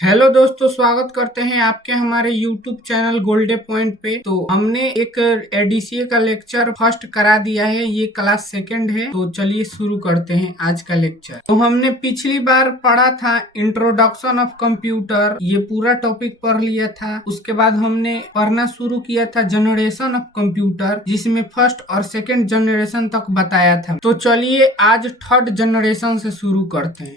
Hello दोस्तों, स्वागत करते हैं आपके हमारे YouTube चैनल गोल्डे पॉइंट पे। तो हमने एक एडीसीए का लेक्चर फर्स्ट करा दिया है, ये क्लास सेकंड है। तो चलिए शुरू करते हैं आज का लेक्चर। तो हमने पिछली बार पढ़ा था इंट्रोडक्शन ऑफ कंप्यूटर, ये पूरा टॉपिक पढ़ लिया था। उसके बाद हमने पढ़ना शुरू किया था जनरेशन ऑफ कंप्यूटर, जिसमें फर्स्ट और सेकेंड जनरेशन तक बताया था। तो चलिए आज थर्ड जनरेशन से शुरू करते हैं।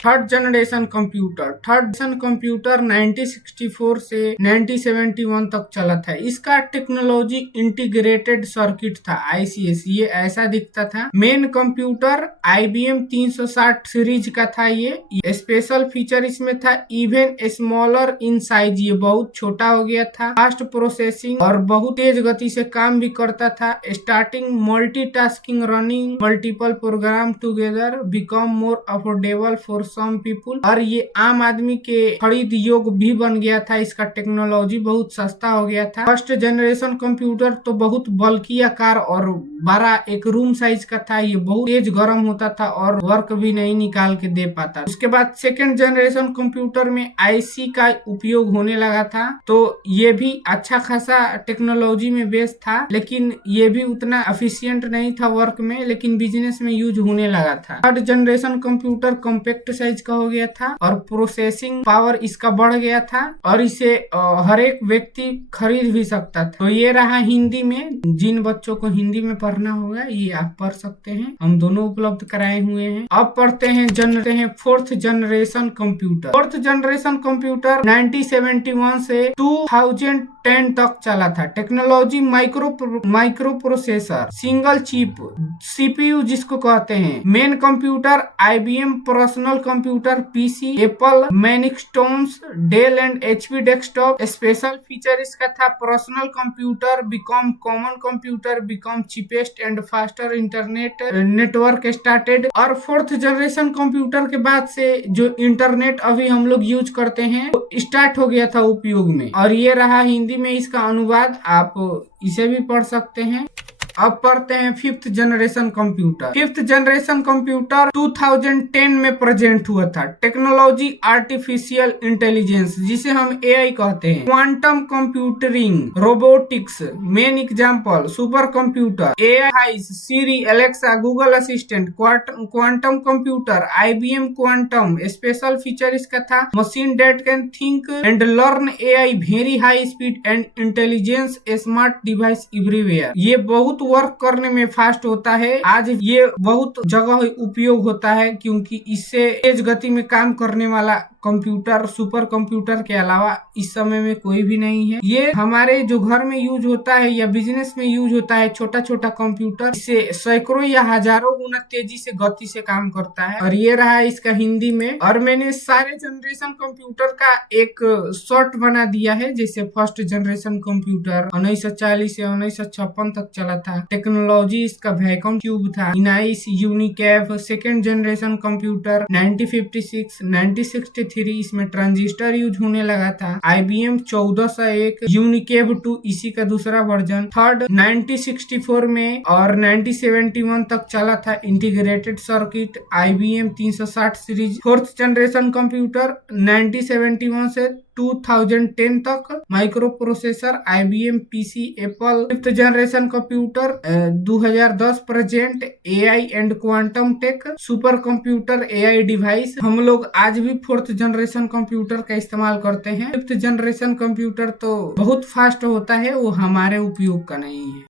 थर्ड जनरेशन कंप्यूटर 1964 से 1971 तक चला था। इसका टेक्नोलॉजी इंटीग्रेटेड सर्किट था, ICS। ये ऐसा दिखता था। मेन कंप्यूटर IBM 360 सीरीज का था। ये स्पेशल फीचर इसमें था इवन स्मॉलर इन साइज, ये बहुत छोटा हो गया था। फास्ट प्रोसेसिंग और बहुत तेज गति से काम भी करता था। Starting multitasking, running multiple program together, become more affordable for some people, और ये आम आदमी के खरीद योग्य भी बन गया था। इसका टेक्नोलॉजी बहुत सस्ता हो गया था। फर्स्ट जनरेशन कंप्यूटर तो बहुत बल्कि आकार और बड़ा एक रूम साइज का था। ये बहुत तेज गर्म होता था और वर्क भी नहीं निकाल के दे पाता। उसके बाद सेकेंड जनरेशन कंप्यूटर में IC का उपयोग होने लगा था। तो ये भी अच्छा खासा टेक्नोलॉजी में बेस्ड था, लेकिन ये भी उतना एफिशिएंट नहीं था वर्क में, लेकिन बिजनेस में यूज होने लगा था। Third generation computer compact size का हो गया था और प्रोसेसिंग पावर इसका बढ़ गया था, और इसे हर एक व्यक्ति खरीद भी सकता था। तो ये रहा हिंदी में। जिन बच्चों को हिंदी में पढ़ना होगा ये आप पढ़ सकते हैं, हम दोनों उपलब्ध कराए हुए हैं। अब पढ़ते हैं fourth generation computer. Fourth generation computer 1971 से 2010 तक चला था। Technology micro processor, single chip, CPU जिसको कहते हैं। Main computer IBM personal computer PC, Apple Macintosh, Dell and HP desktop. Special feature इसका था personal computer become common computer, become cheapest and faster internet network started. और fourth generation computer के बाद से जो इंटरनेट अभी हम लोग यूज करते हैं वो स्टार्ट हो गया था उपयोग में। और ये रहा हिंदी में इसका अनुवाद, आप इसे भी पढ़ सकते हैं। अब पढ़ते हैं fifth generation computer. Fifth generation computer 2010 में प्रेजेंट हुआ था। टेक्नोलॉजी आर्टिफिशियल इंटेलिजेंस, जिसे हम AI कहते हैं। Quantum computing, robotics. Main example super computer, AI, Siri, Alexa, Google assistant. Quantum computer IBM quantum. Special feature इसका था machine that can think and learn AI, very high speed and intelligence, smart device everywhere. ये बहुत work करने में fast होता है। आज ये बहुत जगह उपयोग होता है, क्योंकि इससे तेज गति में काम करने वाला कंप्यूटर सुपर कंप्यूटर के अलावा इस समय में कोई भी नहीं है। ये हमारे जो घर में यूज होता है या बिजनेस में यूज होता है, छोटा छोटा कंप्यूटर, इससे सैकड़ों या हजारों गुना तेजी से गति से काम करता है। और ये रहा इसका हिंदी में। और मैंने सारे जनरेशन कंप्यूटर का एक शॉर्ट बना दिया है। जैसे फर्स्ट जनरेशन कंप्यूटर 1940 से 1956 तक चला था। टेक्नोलॉजी इसका वैक्यूम ट्यूब था। इनाइस, यूनिकैफ। सेकेंड जनरेशन कंप्यूटर 1956, 1963 इसमें ट्रांजिस्टर यूज होने लगा था। IBM 1401, यूनिकेव 2 इसी का दूसरा वर्जन। थर्ड 1964 में और 1971 तक चला था integrated circuit IBM 360 series. Fourth generation computer 1971 से 2010 तक microprocessor IBM PC, Apple. Fifth generation computer 2010 present AI and quantum tech, super computer AI device. हम लोग आज भी फोर्थ जनरेशन कंप्यूटर का इस्तेमाल करते हैं। फिफ्थ जनरेशन कंप्यूटर तो बहुत फास्ट होता है, वो हमारे उपयोग का नहीं है।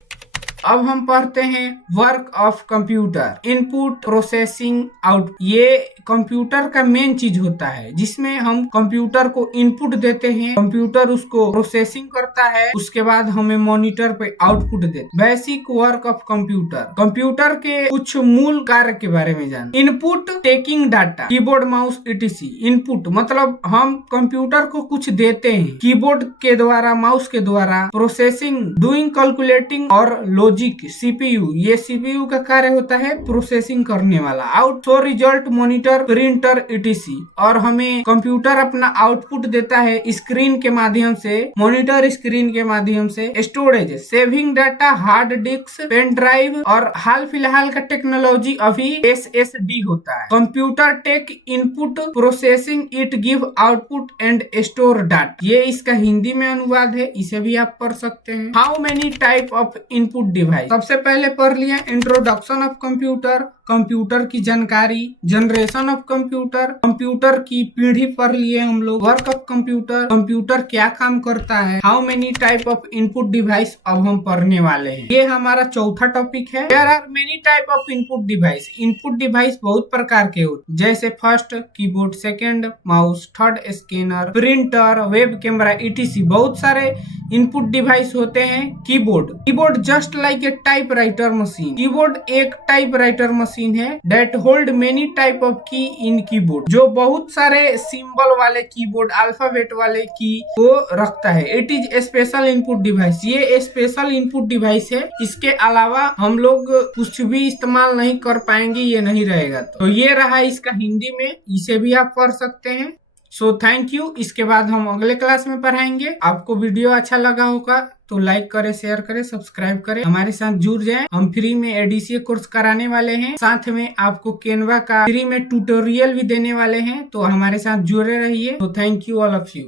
अब हम पढ़ते हैं work of computer, input, processing, out. ये कंप्यूटर का मेन चीज होता है, जिसमें हम कंप्यूटर को इनपुट देते हैं, कंप्यूटर उसको प्रोसेसिंग करता है, उसके बाद हमें मॉनिटर पे आउटपुट देते हैं। Basic work of computer. Computer के कुछ मूल कार्य के बारे में जान। Input, taking data, keyboard, mouse, etc। Input मतलब हम कंप्यूटर को कुछ देते हैं कीबोर्ड के द्वारा, माउस के द्वारा। प्रोसेसिंग, डूइंग कैलकुलेटिंग और लॉजिक सीपीयू, ये सीपीयू का कार्य होता है प्रोसेसिंग करने वाला। Out show result monitor printer etc, और हमें कंप्यूटर अपना आउटपुट देता है स्क्रीन के माध्यम से, मॉनिटर स्क्रीन के माध्यम से। Storage saving data, hard disk, pen drive, और हाल फिलहाल का टेक्नोलॉजी अभी SSD होता है। Computer tech input processing, it give output and store data, ये इसका हिंदी में अनुवाद है, इसे भी आप पढ़ सकते हैं। How many type of input device, सबसे पहले पढ़ लिया इंट्रोडक्शन ऑफ कंप्यूटर, कंप्यूटर की जानकारी, जनरेशन ऑफ कंप्यूटर, कंप्यूटर की पीढ़ी पढ़ लिए हम लोग, वर्क ऑफ कंप्यूटर, कंप्यूटर क्या काम करता है, how many type of input device अब हम पढ़ने वाले हैं। ये हमारा चौथा टॉपिक है। There are many type of input device, input device बहुत प्रकार के होते, जैसे first keyboard, second mouse, third scanner, printer, web camera etc, बहुत सारे इनपुट डिवाइस होते हैं। Keyboard, keyboard just like a typewriter machine, keyboard एक टाइपराइटर मशीन है। That hold many type of key in keyboard, जो बहुत सारे सिंबल वाले कीबोर्ड, अल्फाबेट वाले की को रखता है। It is special input device, ये स्पेशल इनपुट डिवाइस है, इसके अलावा हम लोग कुछ भी इस्तेमाल नहीं कर पाएंगे, ये नहीं रहेगा। तो ये रहा इसका हिंदी में, इसे भी आप पढ़ सकते हैं। So thank you. इसके बाद हम अगले क्लास में पढ़ाएंगे। आपको वीडियो अच्छा लगा होगा तो लाइक करें, शेयर करें, सब्सक्राइब करें, हमारे साथ जुड़ जाएं। हम फ्री में एडीसीए कोर्स कराने वाले हैं, साथ में आपको कैनवा का फ्री में ट्यूटोरियल भी देने वाले हैं, तो हमारे साथ जुड़े रहिए। तो thank you all of you.